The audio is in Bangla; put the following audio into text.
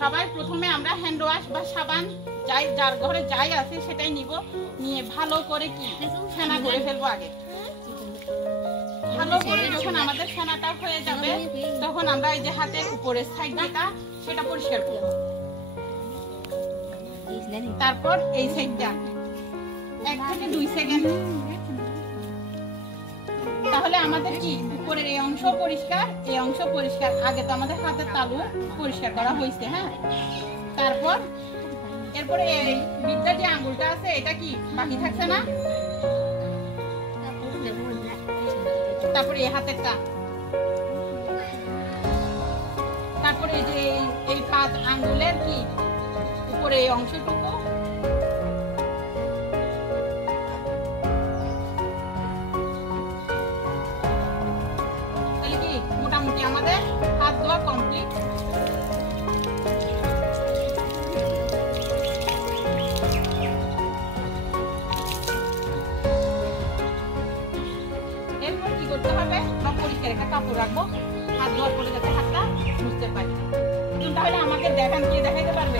সবাই প্রথমে আমরা হ্যান্ড ওয়াশ বা সাবান যাই যার ঘরে যাই আছে সেটাই নিব, নিয়ে ভালো করে কি ফেনা করে ফেলবো আগে। ভালো করে যখন আমাদের ফেনাটা হয়ে যাবে তখন আমরা এই যে হাতের উপরের সাইড যেটা সেটা পরিষ্কার করব। তারপর এই সাইডটা 1 থেকে 2 সেকেন্ড, তাহলে আমাদের কি উপরের এই অংশ পরিষ্কার, এই অংশ পরিষ্কার। আগে তো আমাদের হাতের তালু পরিষ্কার করা হয়েছে, হ্যাঁ। তারপর এরপরে এই বিদ্যা যে আঙ্গুলটা আছে এটা কি বাকি থাকছে না, তারপরে এই হাতেরটা, তারপরে এই যে এই 5 আঙ্গুলের কি উপরে এই অংশটুকু, তাহলে কি মোটামুটি আমাদের হাত ধোয়া কমপ্লিট। এরপর কি করতে হবে, বা পরিষ্কার একটা কাপড় রাখবো হাত ধোয়ার পরে যাতে হাতটা মুছতে পারি। তাহলে আমাকে দেখান, কে দেখাইতে পারবে?